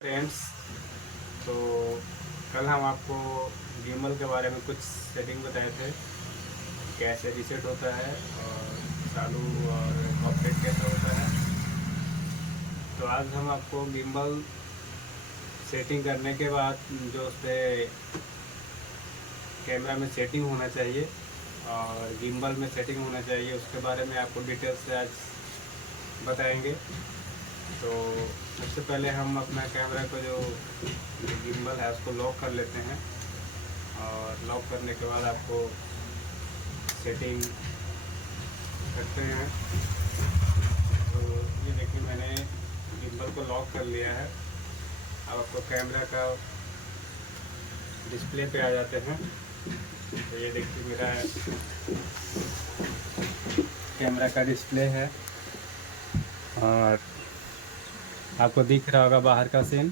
Friends, तो कल हम आपको गिम्बल के बारे में कुछ सेटिंग बताए थे, कैसे रीसेट होता है और चालू और ऑपरेट कैसे होता है। तो आज हम आपको गिम्बल सेटिंग करने के बाद जो उस पर कैमरा में सेटिंग होना चाहिए और गिम्बल में सेटिंग होना चाहिए, उसके बारे में आपको डिटेल से आज बताएंगे। तो सबसे पहले हम अपना कैमरा को जो गिम्बल है उसको लॉक कर लेते हैं और लॉक करने के बाद आपको सेटिंग करते हैं। तो ये देखिए, मैंने गिम्बल को लॉक कर लिया है। अब आपको कैमरा का डिस्प्ले पे आ जाते हैं। तो ये देखिए, मेरा कैमरा का डिस्प्ले है और आपको दिख रहा होगा बाहर का सीन।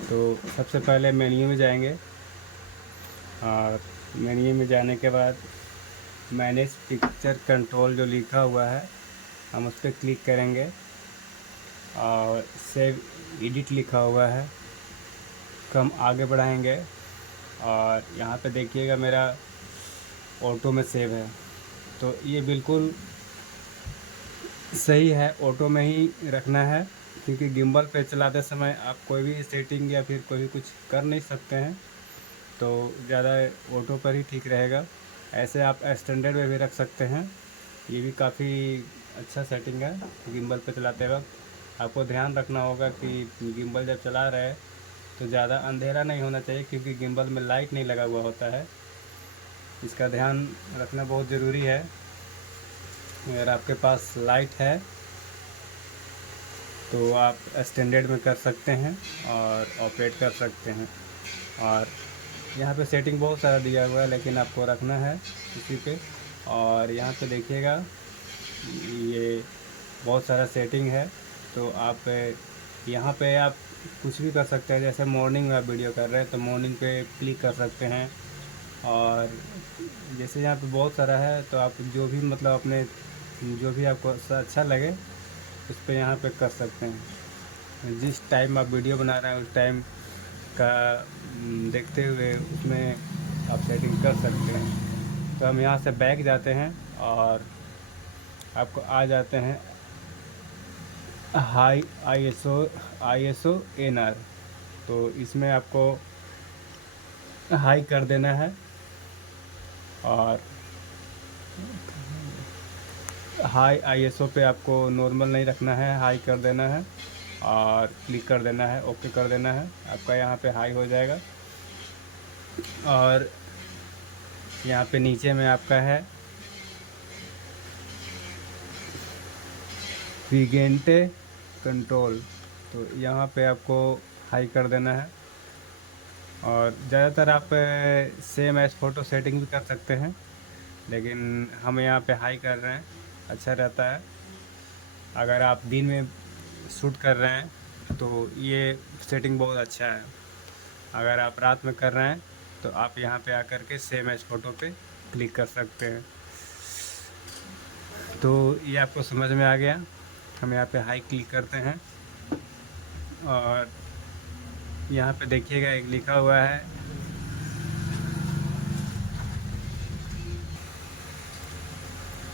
तो सबसे पहले मेन्यू में जाएंगे और मेन्यू में जाने के बाद मैनेज पिक्चर कंट्रोल जो लिखा हुआ है हम उस पर क्लिक करेंगे और सेव एडिट लिखा हुआ है तो हम आगे बढ़ाएंगे और यहाँ पे देखिएगा मेरा ऑटो में सेव है। तो ये बिल्कुल सही है, ऑटो में ही रखना है क्योंकि गिम्बल पे चलाते समय आप कोई भी सेटिंग या फिर कोई भी कुछ कर नहीं सकते हैं, तो ज़्यादा ऑटो पर ही ठीक रहेगा। ऐसे आप स्टैंडर्ड में भी रख सकते हैं, ये भी काफ़ी अच्छा सेटिंग है। गिम्बल पे चलाते वक्त आपको ध्यान रखना होगा कि गिम्बल जब चला रहे तो ज़्यादा अंधेरा नहीं होना चाहिए क्योंकि गिम्बल में लाइट नहीं लगा हुआ होता है, इसका ध्यान रखना बहुत ज़रूरी है। अगर आपके पास लाइट है तो आप स्टैंडर्ड में कर सकते हैं और ऑपरेट कर सकते हैं। और यहाँ पे सेटिंग बहुत सारा दिया हुआ है लेकिन आपको रखना है इसी पे। और यहाँ पे देखिएगा ये बहुत सारा सेटिंग है, तो आप यहाँ पे आप कुछ भी कर सकते हैं। जैसे मॉर्निंग में आप वीडियो कर रहे हैं तो मॉर्निंग पे क्लिक कर सकते हैं। और जैसे यहाँ पे बहुत सारा है तो आप जो भी मतलब अपने जो भी आपको अच्छा लगे उस पर यहाँ पे कर सकते हैं। जिस टाइम आप वीडियो बना रहे हैं उस टाइम का देखते हुए उसमें आप सेटिंग कर सकते हैं। तो हम यहाँ से बैक जाते हैं और आपको आ जाते हैं high I S O N R. तो इसमें आपको हाई कर देना है और हाई आईएसओ पे आपको नॉर्मल नहीं रखना है, हाई कर देना है और क्लिक कर देना है, ओके कर देना है। आपका यहाँ पे हाई हो जाएगा और यहाँ पे नीचे में आपका है विगेंटे कंट्रोल, तो यहाँ पे आपको हाई कर देना है। और ज़्यादातर आप सेम एज फ़ोटो सेटिंग भी कर सकते हैं लेकिन हम यहाँ पे हाई कर रहे हैं, अच्छा रहता है। अगर आप दिन में शूट कर रहे हैं तो ये सेटिंग बहुत अच्छा है। अगर आप रात में कर रहे हैं तो आप यहाँ पे आकर के सेम एज फ़ोटो पे क्लिक कर सकते हैं। तो ये आपको समझ में आ गया। हम यहाँ पे हाई क्लिक करते हैं और यहाँ पे देखिएगा एक लिखा हुआ है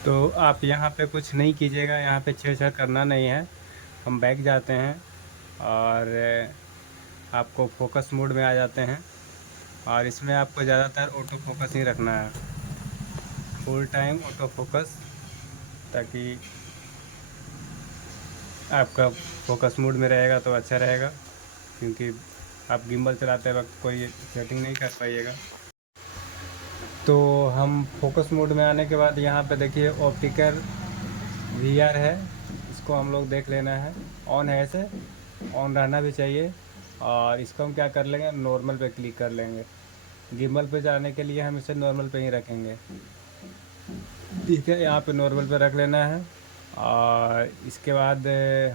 तो आप यहाँ पे कुछ नहीं कीजिएगा, यहाँ पे छेड़छाड़ करना नहीं है। हम बैक जाते हैं और आपको फोकस मोड में आ जाते हैं और इसमें आपको ज़्यादातर ऑटो फोकस ही रखना है, फुल टाइम ऑटो फोकस, ताकि आपका फोकस मोड में रहेगा तो अच्छा रहेगा क्योंकि आप गिम्बल चलाते वक्त कोई सेटिंग नहीं कर पाइएगा। तो हम फोकस मोड में आने के बाद यहाँ पे देखिए ऑप्टिकल वीआर है, इसको हम लोग देख लेना है। ऑन है, ऐसे ऑन रहना भी चाहिए। और इसको हम क्या कर लेंगे, नॉर्मल पे क्लिक कर लेंगे। गिम्बल पे जाने के लिए हम इसे नॉर्मल पे ही रखेंगे, ठीक है। यहाँ पे नॉर्मल पे रख लेना है और इसके बाद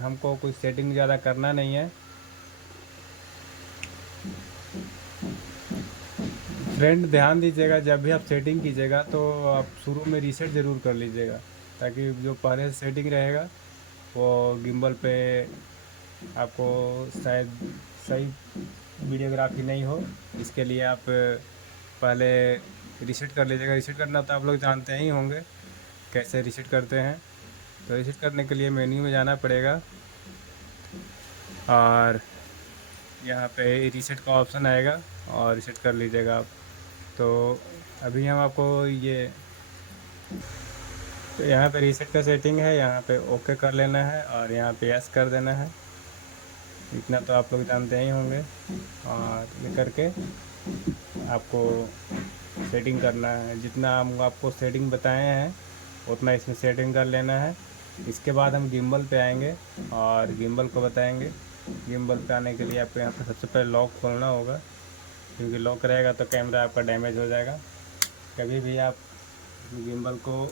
हमको कुछ सेटिंग ज़्यादा करना नहीं है। फ्रेंड ध्यान दीजिएगा, जब भी आप सेटिंग कीजिएगा तो आप शुरू में रीसेट ज़रूर कर लीजिएगा ताकि जो पहले से सेटिंग रहेगा वो गिम्बल पे आपको शायद सही वीडियोग्राफी नहीं हो, इसके लिए आप पहले रीसेट कर लीजिएगा। रीसेट करना तो आप लोग जानते ही होंगे कैसे रीसेट करते हैं। तो रीसेट करने के लिए मेन्यू में जाना पड़ेगा और यहाँ पे रीसेट का ऑप्शन आएगा और रीसेट कर लीजिएगा आप। तो अभी हम आपको तो यहाँ पे रीसेट का सेटिंग है, यहाँ पे ओके कर लेना है और यहाँ पे यस कर देना है। इतना तो आप लोग जानते ही होंगे। और ये करके आपको सेटिंग करना है, जितना हम आपको सेटिंग बताए हैं उतना इसमें सेटिंग कर लेना है। इसके बाद हम गिम्बल पे आएंगे और गिम्बल को बताएंगे। गिम्बल पे आने के लिए आपको यहाँ पे सबसे पहले लॉक खोलना होगा, क्योंकि लॉक रहेगा तो कैमरा आपका डैमेज हो जाएगा। कभी भी आप गिम्बल को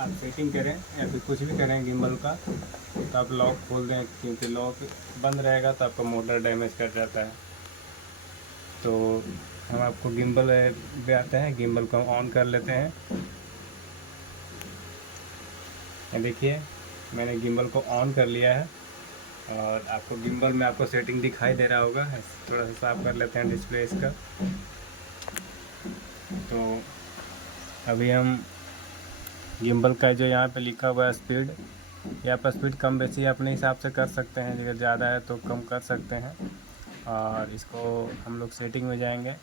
आप सेटिंग करें या फिर कुछ भी करें गिम्बल का, तो आप लॉक खोल दें, क्योंकि लॉक बंद रहेगा तो आपका मोटर डैमेज कर जाता है। तो हम आपको गिम्बल पे आते हैं, गिम्बल को ऑन कर लेते हैं। ये देखिए मैंने गिम्बल को ऑन कर लिया है और आपको गिम्बल में आपको सेटिंग दिखाई दे रहा होगा। थोड़ा सा साफ कर लेते हैं डिस्प्ले इसका। तो अभी हम गिम्बल का जो यहाँ पे लिखा हुआ है स्पीड, यहाँ पर स्पीड कम बेसी अपने हिसाब से कर सकते हैं, अगर ज़्यादा है तो कम कर सकते हैं। और इसको हम लोग सेटिंग में जाएंगे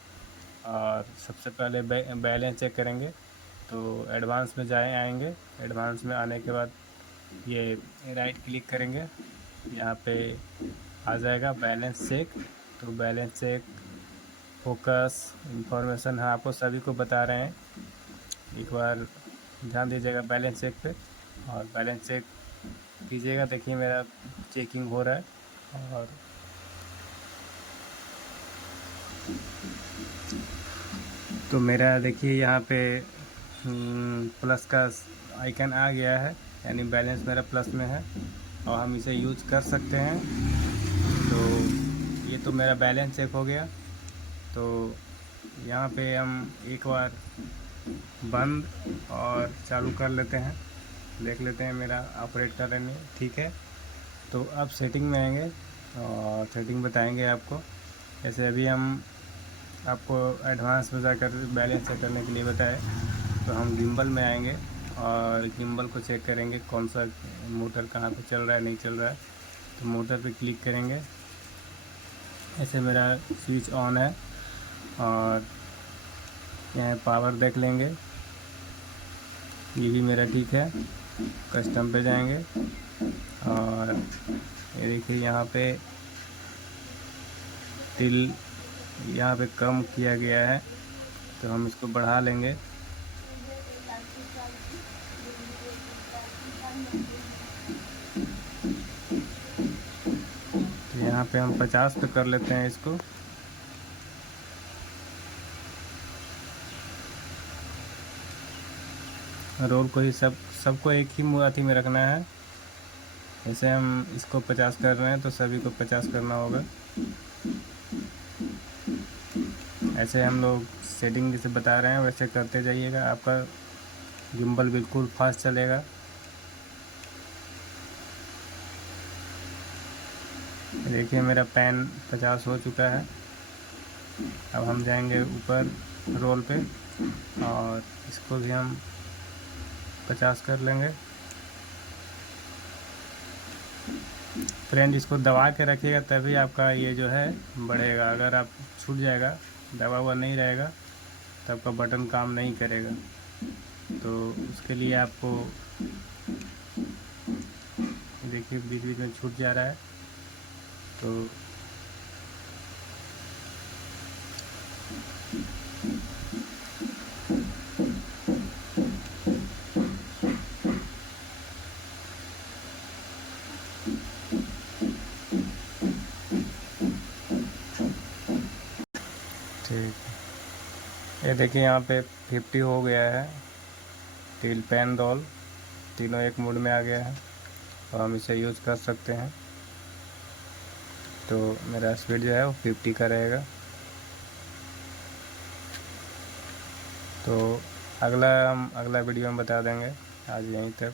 और सबसे पहले बैलेंस चेक करेंगे। तो एडवांस में आएंगे। एडवांस में आने के बाद ये राइट क्लिक करेंगे, यहाँ पे आ जाएगा बैलेंस चेक। तो बैलेंस चेक, फोकस, इंफॉर्मेशन है, आपको सभी को बता रहे हैं। एक बार ध्यान दीजिएगा बैलेंस चेक पे और बैलेंस चेक कीजिएगा। देखिए मेरा चेकिंग हो रहा है और तो मेरा देखिए यहाँ पे प्लस का आइकन आ गया है, यानी बैलेंस मेरा प्लस में है और हम इसे यूज कर सकते हैं। तो ये तो मेरा बैलेंस चेक हो गया। तो यहाँ पे हम एक बार बंद और चालू कर लेते हैं, देख लेते हैं मेरा ऑपरेट कर रहे हैं, ठीक है। तो अब सेटिंग में आएंगे और सेटिंग बताएंगे आपको। जैसे अभी हम आपको एडवांस में जाकर बैलेंस चेक करने के लिए बताए, तो हम गिम्बल में आएंगे और गिम्बल को चेक करेंगे कौन सा मोटर कहाँ पे चल रहा है, नहीं चल रहा है। तो मोटर पे क्लिक करेंगे। ऐसे मेरा स्विच ऑन है और यहाँ पावर देख लेंगे, ये भी मेरा ठीक है। कस्टम पे जाएंगे और ये देखिए यहाँ पे टिल यहाँ पे कम किया गया है, तो हम इसको बढ़ा लेंगे। तो यहाँ पे हम 50 पे कर लेते हैं इसको। रोल को ही सबको एक ही मुआती में रखना है। जैसे हम इसको 50 कर रहे हैं तो सभी को 50 करना होगा। ऐसे हम लोग सेटिंग जैसे बता रहे हैं वैसे करते जाइएगा, आपका गिम्बल बिल्कुल फास्ट चलेगा। देखिए मेरा पैन 50 हो चुका है। अब हम जाएंगे ऊपर रोल पे और इसको भी हम 50 कर लेंगे। फ्रेंड इसको दबा के रखिएगा तभी आपका ये जो है बढ़ेगा। अगर आप छूट जाएगा, दबा हुआ नहीं रहेगा, तो आपका बटन काम नहीं करेगा। तो उसके लिए आपको देखिए बीच बीच में छूट जा रहा है। तो ठीक, ये देखिए यहाँ पे 50 हो गया है। टिल, पैन, रोल तीनों एक मोड में आ गया है और हम इसे यूज़ कर सकते हैं। तो मेरा स्पीड जो है वो 50 का रहेगा। तो हम अगला वीडियो में बता देंगे। आज यहीं तक।